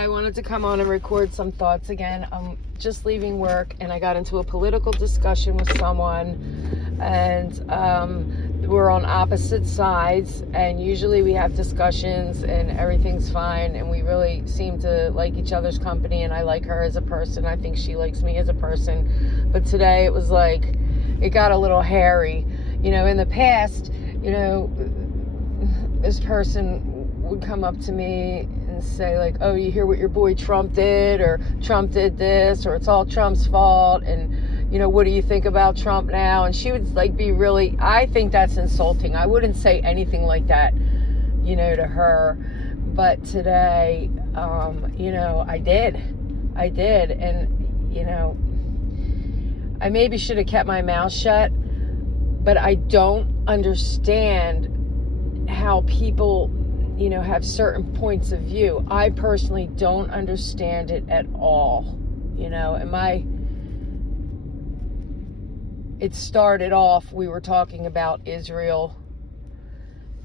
I wanted to come on and record some thoughts again. I'm just leaving work and I got into a political discussion with someone, and we're on opposite sides, and usually we have discussions and everything's fine, and we really seem to like each other's company, and I like her as a person. I think she likes me as a person. But today it was like, it got a little hairy. You know, in the past, you know, this person would come up to me and say like, oh, you hear what your boy Trump did, or Trump did this, or it's all Trump's fault, and you know, what do you think about Trump now? And she would like be really, I think that's insulting. I wouldn't say anything like that, you know, to her. But today, you know, I did. And, you know, I maybe should have kept my mouth shut, but I don't understand how people, you know, have certain points of view. I personally don't understand it at all, you know. It started off, we were talking about Israel,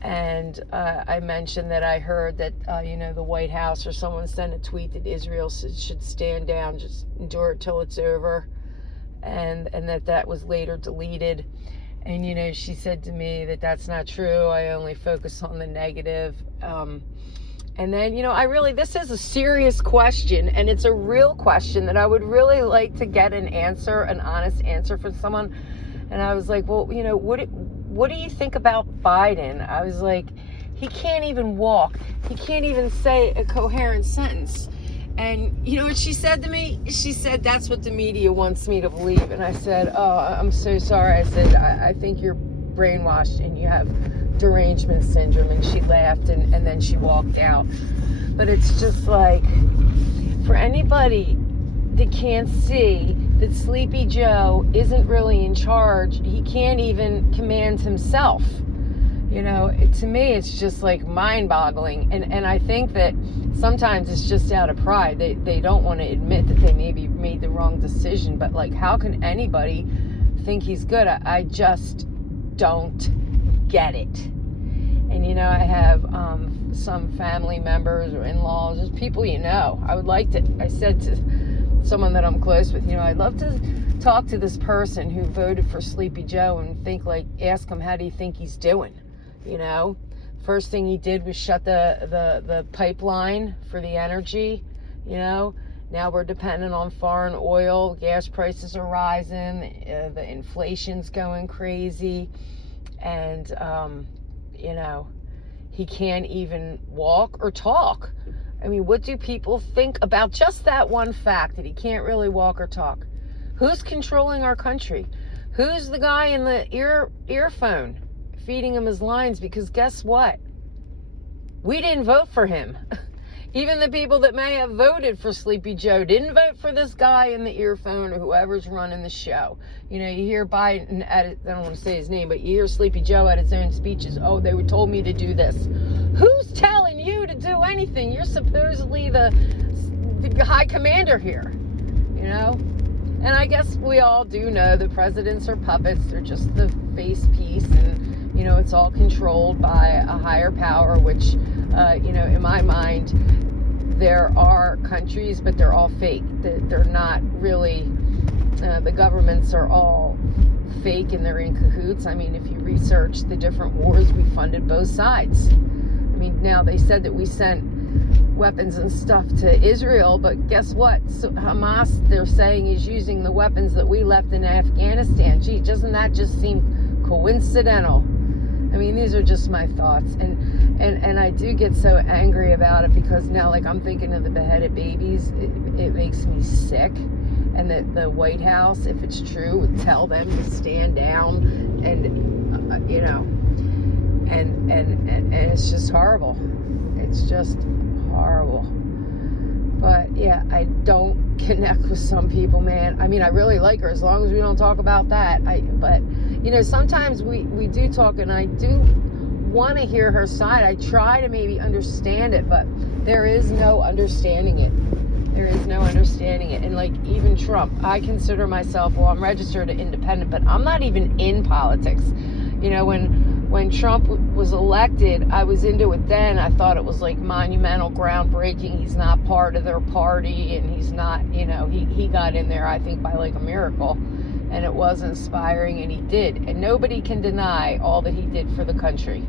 and I mentioned that I heard that, you know, the White House or someone sent a tweet that Israel should stand down, just endure it till it's over, and that was later deleted. And, you know, she said to me that that's not true. I only focus on the negative. And then, you know, this is a serious question, and it's a real question that I would really like to get an honest answer from someone. And I was like, well, you know, what do you think about Biden? I was like, he can't even walk. He can't even say a coherent sentence. And you know what she said to me? She said, that's what the media wants me to believe. And I said, oh, I'm so sorry. I said, I think you're brainwashed and you have derangement syndrome. And she laughed, and then she walked out. But it's just like, for anybody that can't see that Sleepy Joe isn't really in charge, he can't even command himself. You know, to me, it's just like mind-boggling. And I think that sometimes it's just out of pride. They don't want to admit that they maybe made the wrong decision. But, like, how can anybody think he's good? I just don't get it. And, you know, I have some family members or in-laws, just people you know. I said to someone that I'm close with, you know, I'd love to talk to this person who voted for Sleepy Joe and ask him, how do you think he's doing? You know, first thing he did was shut the pipeline for the energy. You know, now we're dependent on foreign oil. Gas prices are rising. The inflation's going crazy. And, you know, he can't even walk or talk. I mean, what do people think about just that one fact, that he can't really walk or talk? Who's controlling our country? Who's the guy in the earphone feeding him his lines? Because guess what? We didn't vote for him. Even the people that may have voted for Sleepy Joe didn't vote for this guy in the earphone or whoever's running the show. You know, you hear Biden I don't want to say his name, but you hear Sleepy Joe at his own speeches. Oh, they told me to do this. Who's telling you to do anything? You're supposedly the high commander here, you know? And I guess we all do know that presidents are puppets. They're just the face piece, and, you know, it's all controlled by a higher power, which, you know, in my mind, there are countries, but they're all fake. They're not really, the governments are all fake and they're in cahoots. I mean, if you research the different wars, we funded both sides. I mean, now they said that we sent weapons and stuff to Israel, but guess what? So Hamas, they're saying, is using the weapons that we left in Afghanistan. Gee, doesn't that just seem coincidental? I mean, these are just my thoughts, and I do get so angry about it, because now, like, I'm thinking of the beheaded babies. It makes me sick. And that the White House, if it's true, would tell them to stand down, and you know, and it's just horrible. It's just horrible. But yeah, I don't connect with some people, man. I mean, I really like her, as long as we don't talk about that. But you know, sometimes we do talk, and I do want to hear her side. I try to maybe understand it, but there is no understanding it. There is no understanding it. And like, even Trump, I consider myself, well, I'm registered independent, but I'm not even in politics. You know, when when Trump was elected, I was into it then. I thought it was like monumental, groundbreaking. He's not part of their party, and he's not, he got in there, I think, by like a miracle. And it was inspiring, and he did. And nobody can deny all that he did for the country.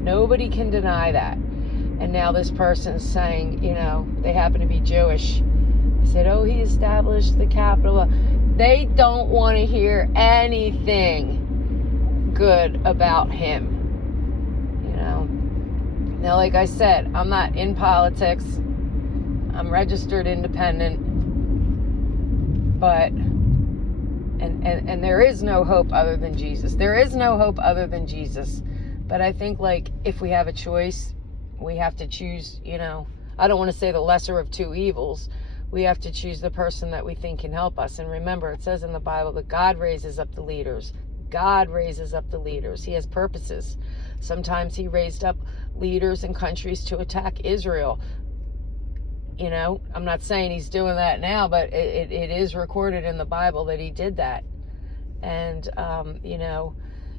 Nobody can deny that. And now this person's saying, they happen to be Jewish. I said, oh, he established the Capitol. They don't want to hear anything good about him. Now, like I said, I'm not in politics. I'm registered independent. But and there is no hope other than Jesus. There is no hope other than Jesus. But I think, like, if we have a choice, we have to choose, I don't want to say the lesser of two evils. We have to choose the person that we think can help us. And remember, it says in the Bible that God raises up the leaders. God raises up the leaders. He has purposes. Sometimes he raised up leaders in countries to attack Israel. I'm not saying he's doing that now, but it is recorded in the Bible that he did that. And,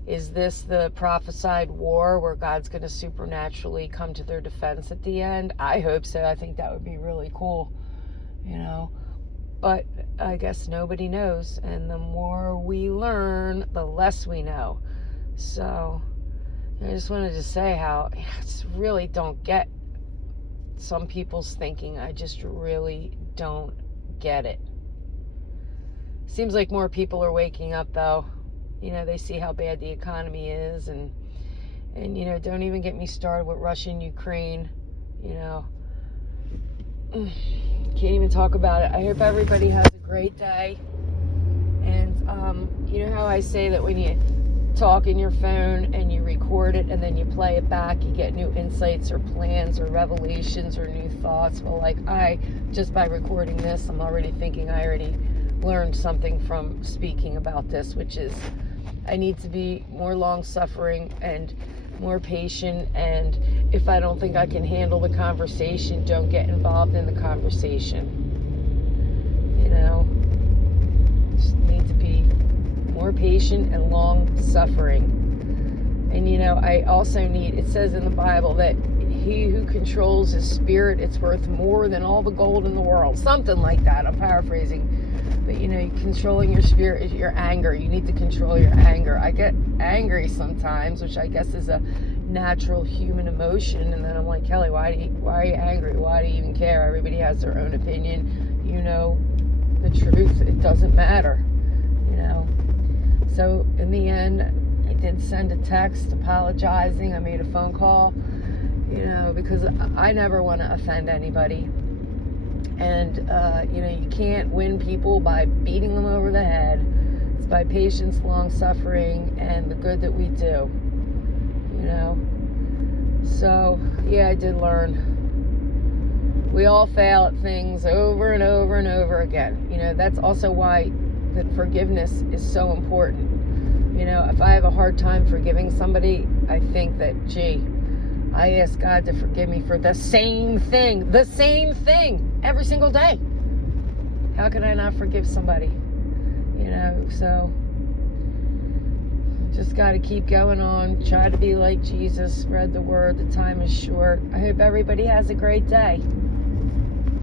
is this the prophesied war where God's going to supernaturally come to their defense at the end? I hope so. I think that would be really cool, But I guess nobody knows. And the more we learn, the less we know. So I just wanted to say how I just really don't get some people's thinking. I just really don't get it. Seems like more people are waking up, though. They see how bad the economy is, and don't even get me started with Russia and Ukraine. Can't even talk about it. I hope everybody has a great day. And you know how I say that when you talk in your phone and you record it and then you play it back, you get new insights or plans or revelations or new thoughts? Well, like, just by recording this, I'm already thinking I already learned something from speaking about this, which is I need to be more long-suffering and more patient, and if I don't think I can handle the conversation, don't get involved in the conversation. Just need to be more patient and long-suffering. And I also need, it says in the Bible that he who controls his spirit, it's worth more than all the gold in the world. Something like that. I'm paraphrasing. But controlling your spirit is your anger. You need to control your anger. I get angry sometimes, which I guess is a natural human emotion. And then I'm like, Kelly, why are you angry? Why do you even care? Everybody has their own opinion. The truth. It doesn't matter. So in the end, I did send a text apologizing. I made a phone call, because I never want to offend anybody. And, you can't win people by beating them over the head. It's by patience, long-suffering, and the good that we do, So, yeah, I did learn. We all fail at things over and over and over again. That's also why that forgiveness is so important. If I have a hard time forgiving somebody, I think that, I ask God to forgive me for the same thing every single day. How can I not forgive somebody? So just got to keep going on, try to be like Jesus, spread the word. The time is short. I hope everybody has a great day.